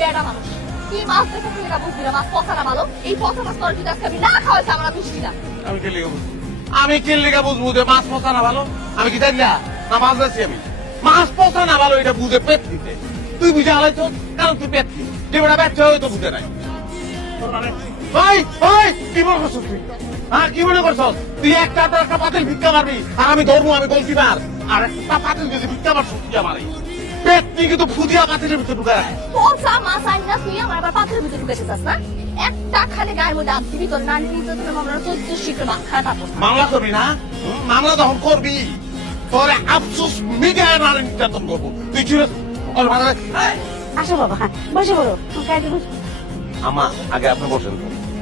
বেড়া মানুষ, তুই মাছ দেখে তুই এটা বুঝবি না, মাছ পচা না ভালো। এই পচা মাছ তোর যদি আজকে আমি না খাওয়াইছি আমরা বুঝবি না। আমি কি লিগা বুঝবো যে মাছ পচা না ভালো? আমি কি জানি না মাছ বেশি? আমি মাছ পচা না ভালো এটা বুঝে পেট দিতে তুই বুঝে হালাইছ, কারণ তুই পেট দি যে বেটা ব্যবসা হয়তো বুঝে নাই। ভাই ভাই কি মনে করছ তুই? হ্যাঁ কি মনে করছ তুই? একটা পাতিল ভিক্ষা মারবি আর আমি ধরবো, আমি বলছি মার। আর একটা পাতিল যদি ভিক্ষা মার সত্যি আমার পেট তুই কিন্তু ফুদিয়া পাতিলের ভিতরে ঢুকে রাখ। পচা মাছ আইনা তুই আমার আবার পাত্রের ভিতরে ঢুকেছিস না? একটা খালি গায়ের মধ্যে আনতে ভিতর নারী নির্যাতনের মামলা 14 শিখে মাথা থাকো। মামলা করবি না? মামলা যখন করবি তোরে আফসোস মিডিয়ায় নারী নির্যাতন করবো। তুই কি আসো বাবা, হ্যাঁ বসে বলো। আমা আগে আপনি বসেন।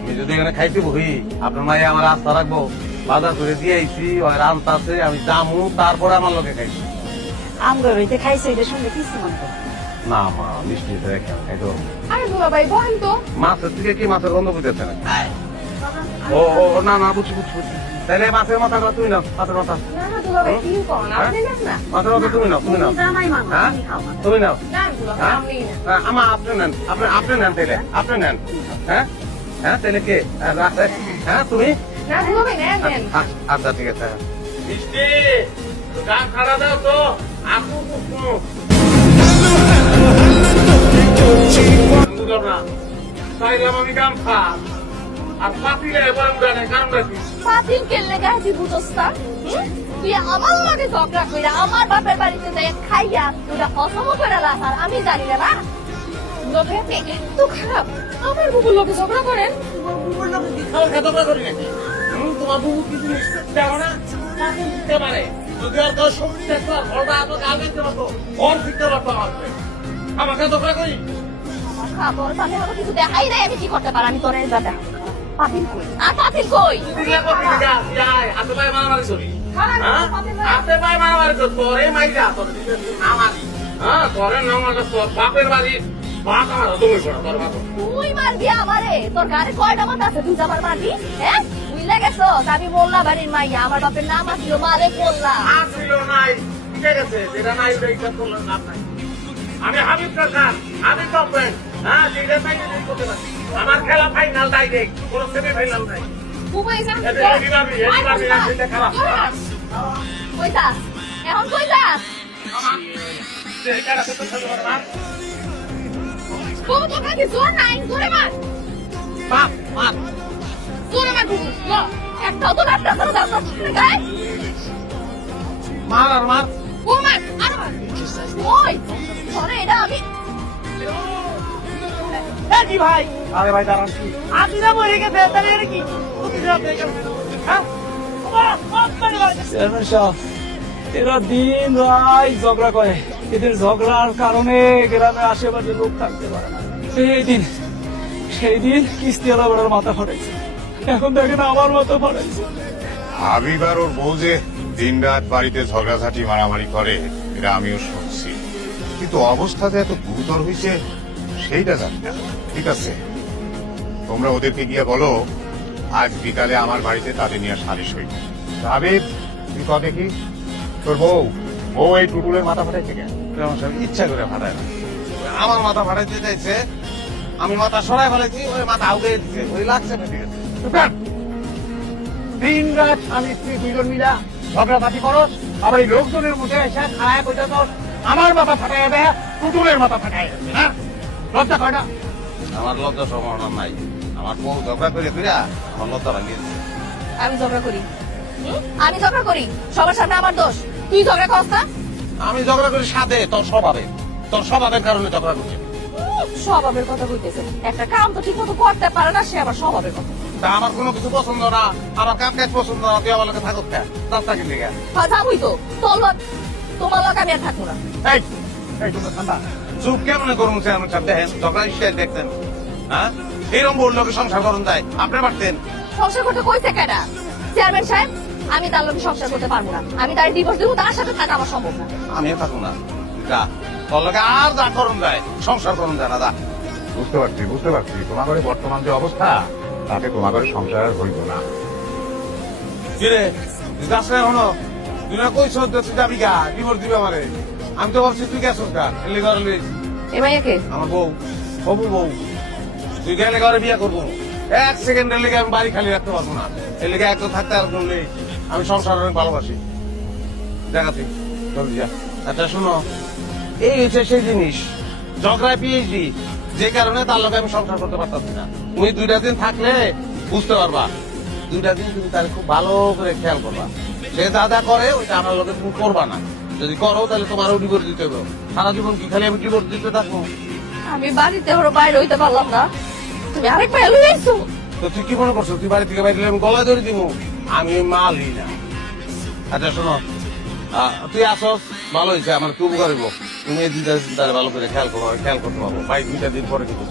আমি যদি এখানে খাইতে বহি আপনার মায়ে আমার আস্থা রাখবো, বাজার করে দিয়ে আইছি, ওই রান্তা আছে, আমি জামু তারপরে আমার লোকে খাইছি। আমগো রইতে খাইছে এটা শুনলে কিছু মনে করো না মা, মিষ্টি খাইতে পারবো। আরে দুলা ভাই বলেন তো, মাছের থেকে কি মাছের গন্ধ বুঝতেছে না? ও ও না না, বুঝছি বুঝছি বুঝছি। তাহলে মাছের মাথাটা তুমি নাও, মাছের মাথা। না না দুলা ভাই কি কোন আপনি নেন না। মাছের মাথা তুমি নাও, তুমি নাও। জামাই মামা হ্যাঁ তুমি খাও। তুমি নাও। না দুলা ভাই আপনি না। আমা আপনি নেন, আপনি নেন তাইলে, আপনি নেন। হ্যাঁ হ্যাঁ তাইলে কে? হ্যাঁ তুমি? না দুলা ভাই নেন নেন। আচ্ছা ঠিক আছে। মিষ্টি গান খাড়া দাও তো, আপু কুকু বুঝলাম না। চাইলাম আমি গান খা আর পাতিলে এবার উড়ানে কারণটা কি? পাতিল কেলে গায়ে দি বুঝছস তুই আমার লাগে ঝগড়া কইরা আমার বাপের বাড়িতে যাই খাইয়া তুইটা অসম করে রাখার আমি জানি না। লোকে একটু খারাপ, আমার বুবুর লোকে ঝগড়া করেন। বুবুর লোকে কি খাওয়া খেতে করি নাকি? তোমার বুবু কি জিনিস জানো না? পাতিল দিতে পারে যদি আর তোর শক্তি থাকতো আর ঘরটা আমাকে আগে দিতে পারতো, ঘর দিতে পারতো আমাকে দোকান করি। খাবার পানি আমার কিছু দেখাই নাই, আমি কি করতে পারি? আমি তোর এবার দেখা পাতিল কই আর পাতিল কই তুই এখন কি যাই হাতে পায়ে মারামারি করি? হাতে পায়ে মারামারি কর তোরে মাইরা তোর আমারই। হ্যাঁ তোরে নামাটা তোর বাপের বাড়ি বাপ আমার তুমি করা তোর বাপ। তুই মারবি আমারে? তোর গাড়ি কয়টা মাথা আছে তুই আমার মারবি? হ্যাঁ বুঝলে গেছো আমি মোল্লা বাড়ির মাইয়া, আমার বাপের নাম আসলো মালিক মোল্লা। আসিল নাই ঠিক আছে, যেটা নাই ওটা ইচ্ছা করলাম লাভ নাই। আমি হাবিব খান, আমি টপেন। হ্যাঁ যেটা নাই এটাই করতে পারি। আমার খেলা ফাইনাল ডাইরেক্ট, কোনো সেমি ফাইনাল নাই। কই যা এটা খারাপ কই যা এখন কই যা কোন তো কাকে জোর নাই জোরে মার বাপ বাপ জোরে মার বুঝছিস লো একটা তো রাস্তা করে দাও না গায় মার আর মার ও মার আর মার ওই ধরে এটা আমি কি ভাই? আরে ভাই দাঁড়ান কি আদিরা মরে গেছে তাহলে এর কি? হ্যাঁ চেয়ারম্যান সাহেব, এরা দিন রাত ঝগড়া করে। এদের ঝগড়ার কারণে গ্রামে আশেপাশে লোক থাকতে পারে না। সেই দিন কিস্তিওয়ালা বেড়ার মাথা ফাটাইছে, এখন দেখেন আমার মাথা ফাটাইছে। হাবিব আর ওর বউ যে দিন রাত বাড়িতে ঝগড়াঝাটি মারামারি করে এটা আমিও শুনছি, কিন্তু অবস্থাতে এত গুরুতর হয়েছে সেইটা জানি না। ঠিক আছে, তোমরা ওদেরকে গিয়ে বলো আজ বিকালে আমার বাড়িতে তাদের নিয়ে সালিশ হইবে। হাবিব তুই কবে কি তোর বউ এই টুটুলের মাথা ফাটাইছে কেন? ইচ্ছা করে ফাটায় না, আমার মাথা ফাটাইতে চাইছে, আমি মাথা সরাই ফেলেছি, ওই মাথা আউকে দিচ্ছে, ওই লাগছে না। ঠিক আছে দিন রাত স্বামী স্ত্রী দুইজন মিলা ঝগড়াঝাটি করস, আবার এই লোকজনের মধ্যে এসে খায় কইটা তোর আমার মাথা ফাটাই দেয়, টুটুলের মাথা ফাটাই দেয়। হ্যাঁ লজ্জা কয় না? আমার লজ্জা সম্ভাবনা নাই। আমার বউ ঝগড়া করে ফিরা আমার লজ্জা ভাঙিয়ে দিচ্ছে। আমি ঝগড়া করি আমি ঝগড়া করি সবার সামনে আমার দোষ, তুই ঝগড়া করছ না? আমি ঝগড়া করি সাথে তোর স্বভাবের কারণে ঝগড়া করছি। স্বভাবের কথা কইতেছে, একটা কাম তো ঠিক মতো করতে পারে না, সে আবার স্বভাবের কথা। তা আমার কোনো কিছু পছন্দ না, আমার কাম কাজ পছন্দ না, তুই আমার লোকে থাকুক রাস্তা কিনে গা। যাবই তো তোমার লোক আমি আর থাকবো না। এই এই তোমরা ঠান্ডা চুপ কেমন করুন চেয়ারম্যান সাহেব? দেখেন ঝগড়া স্টাইল দেখতেন, হ্যাঁ এইরকম বড় লোকে সংসার করুন তাই আপনি পারতেন? সংসার করতে কইছে কেনা চেয়ারম্যান সাহেব? আমি তার লোকে সংসার করতে পারবো না, আমি তার ডিভোর্স দেবো, তার সাথে থাকা আমার সম্ভব না। আমিও থাকবো না, যা তোর লোকে আর যা করুন যায় সংসার করুন যায় না, যা। বুঝতে পারছি তোমার ঘরে বর্তমান যে অবস্থা তাতে তোমার ঘরে সংসার আর হইব না। কিরে যাস না এখনো? তুই না কইছ তুই যাবি গা, ডিভোর্স দিবে আমারে। আমি তো ভাবছি তুই গেছিস গা, এলি ঘরে এ মাইয়াকে আমার বউ। হবু বউ তুই গেলে ঘরে বিয়ে করবো এক সেকেন্ডের লেগে আমি বাড়ি খালি রাখতে পারবো না এর লেগে একদম থাকতে আর নেই আমি সংসার অনেক ভালোবাসি দেখাচ্ছি জলদি যা আচ্ছা শোনো এই হচ্ছে সেই জিনিস ঝগড়ায় পিএইচডি যে কারণে তার লগে আমি সংসার করতে পারতাছি না তুমি 2টা দিন থাকলে বুঝতে পারবা 2টা দিন তুমি তার খুব ভালো করে খেয়াল করবা সে যা যা করে ওইটা আমার লগে তুমি করবা না যদি করো তাহলে তোমারও ডিভোর্স দিতে হবে সারা জীবন কি খালি আমি ডিভোর্স দিতে থাকবো আমি বাড়িতে ওর বাইরে হইতে পারলাম না তুমি আরেক ভাই লইছো তো তুই কি মনে করছো তুই বাড়ি থেকে বাইরে আমি গলায় ধরে দিব আমি মালই না আচ্ছা শোনো তুই আসস ভালো হয়েছে আমার খুব গরিব তুমি এই 2টা দিন তাহলে ভালো করে খেয়াল করো খেয়াল করতে পারবো ভাই 2টা দিন পরে কিন্তু